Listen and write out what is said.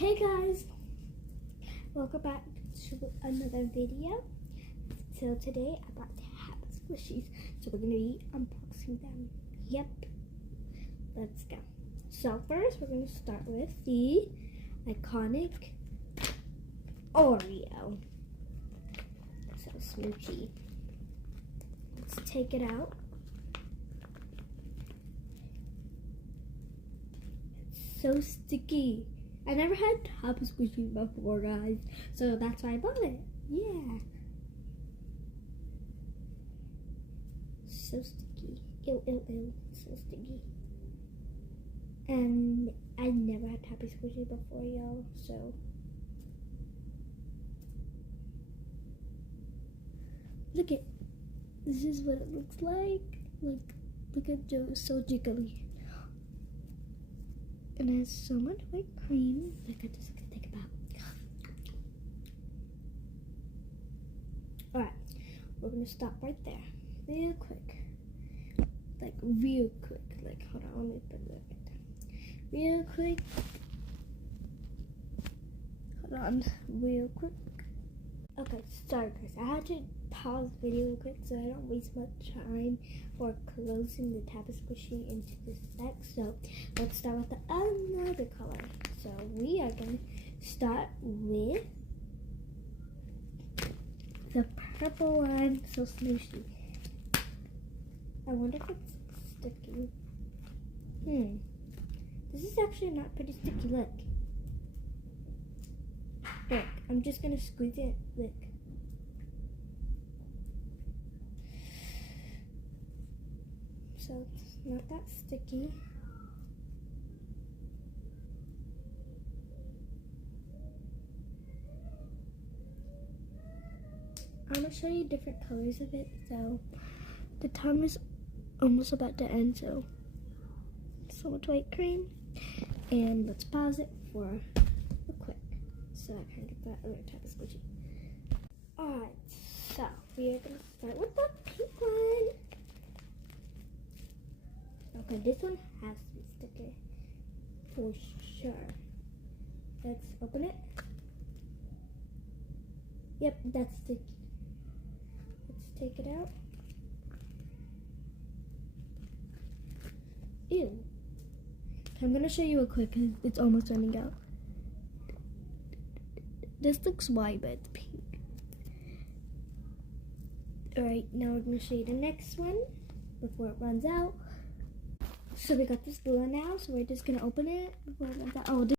Hey guys, welcome back to another video. So today I bought taba squishies, so we're gonna be unboxing them. Yep, let's go. So first we're gonna start with the iconic Oreo. So smoochy. Let's take it out. It's so sticky. I never had taba squishies before, guys, so that's why I bought it. Yeah. So sticky. Ew, ew, ew. So sticky. And I never had taba squishies before, y'all, so. Look at, this is what it looks like. Like, look at Joe, so jiggly. And it has so much white cream. Like, I just can think about. Alright, we're gonna stop right there. Real quick. Like, real quick. Like, hold on, let me put that right there. Real quick. Hold on, real quick. Okay, sorry guys. I had to pause the video real quick so I don't waste much time for closing the taba squishy into the set. So let's start with another color. So we are going to start with the purple one. So smooshy. I wonder if it's sticky. This is actually not pretty sticky. Look. Look, I'm just going to squeeze it. Look. So it's not that sticky. I'm going to show you different colors of it. So the time is almost about to end. So much white cream. And let's pause it for a quick so I can get that other type of squishy. Alright, so we are going to start with the pink one. Okay, this one has to be sticky for sure. Let's open it. Yep, that's sticky. Let's take it out. Ew. Okay, I'm gonna show you a quick because it's almost running out. This looks white, but it's pink. Alright, now we're gonna show you the next one before it runs out. So we got this blue one now, so we're just gonna open it before it runs out. Oh,